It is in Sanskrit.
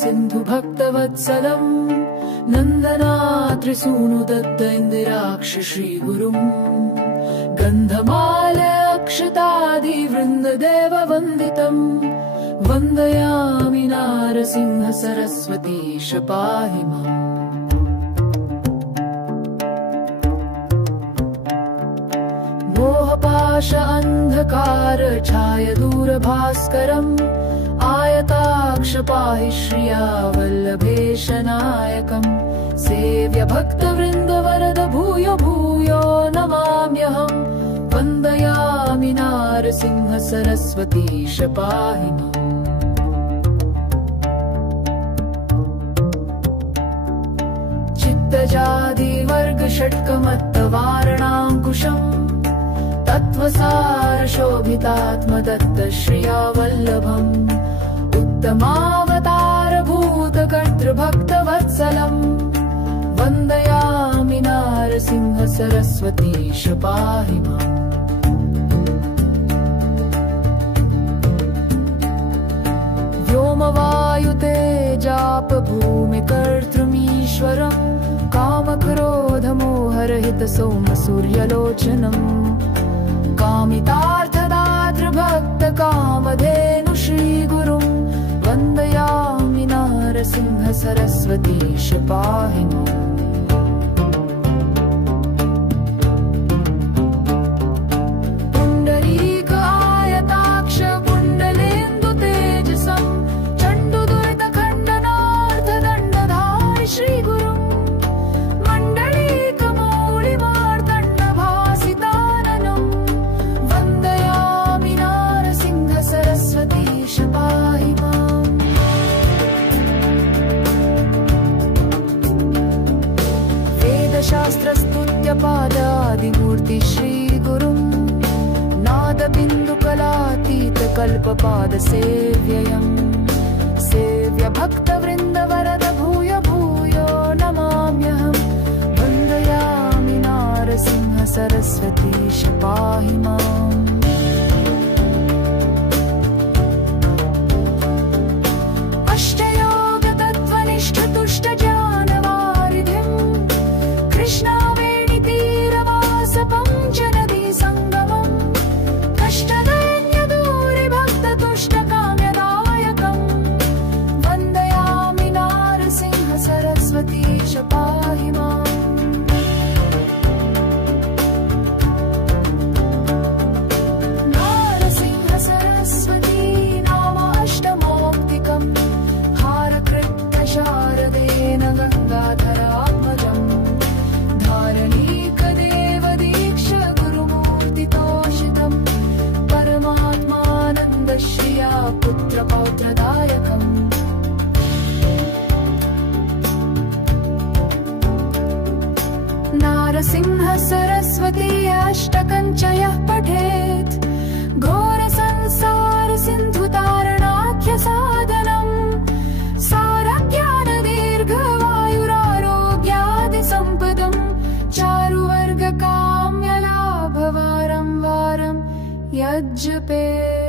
सिन्धु भक्तवत्सलम् नन्दनात्रिसूनु दत्त इन्दिराक्ष श्रीगुरुम् गन्धमाल अक्षतादिवृन्ददेव वन्दितम् वन्दयामि नारसिंह सरस्वतीश पाहि माम् मोहपाश अन्धकार छाय दूरभास्करम् आयताक्ष पाहि श्रिया वल्लभेश नायकम् सेव्य भक्तवृन्द वरद भूयो भूयो नमाम्यहम् वन्दयामि नारसिंह सरस्वतीश पाहि माम् चित्तजादिवर्ग षट्कमत्तवारणाङ्कुशम् तत्त्वसार शोभितात्मदत्त श्रिया वल्लभम् उत्तमावतार भूतकर्तृभक्तवत्सलम् वन्दयामि नारसिंह सरस्वतीश पाहि माम् व्योमवायुतेजाप भूमिकर्तृमीश्वरम् कामक्रोधमोहरहित सोमसूर्यलोचनम् कामितार्थदातृभक्त कामधेनु श्रीगुरुम् वन्दयामि नारसिंह सरस्वतीश पाहि माम् पुण्डरीक आयताक्ष कुण्डलेन्दु तेजसम् चण्डुदुरितखण्डनार्थदण्डधारि श्रीगुरुम् मण्डलीकमौलिमार्दण्डभासिताननम् वन्दयामि नारसिंह सरस्वतीश पाहि माम् वेदशास्त्रस्तुत्यपादादिमूर्ति श्रीगुरुम् नादबिन्दुकलातीतकल्पपादसेव्ययम् सेव्य भक्तवृन्द वरद भूयो भूयो नमाम्यहम् वन्दयामि नारसिंह सरस्वतीश पाहि माम् अष्टयोगतत्त्वनिष्ठतुष्टजानवारिधिम् कृष्णावेणीतीरवासपं च नदीसङ्गमम् कष्टदैन्यदूरि भक्ततुष्टकाम्यदायकम् वन्दयामि नारसिंह सरस्वतीश पाहि माम् नारसिंह सरस्वती नाम अष्टमौक्तिकम् हारकृत्यशारदेन गङ्गाधरात्मजम् धारणीकदेवदीक्ष गुरुमूर्तितोषितम् परमात्मानन्दश्रिया पुत्रपौत्रदायकम् नारसिंह सरस्वती अष्टकं च यः पठेत् घोरसंसार सिन्धुतारणाख्यसाधनम् सारज्ञानदीर्घवायुरारोग्यादिसम्पदम् चारुवर्गकाम्यलाभवारं वारं यज्जपेत्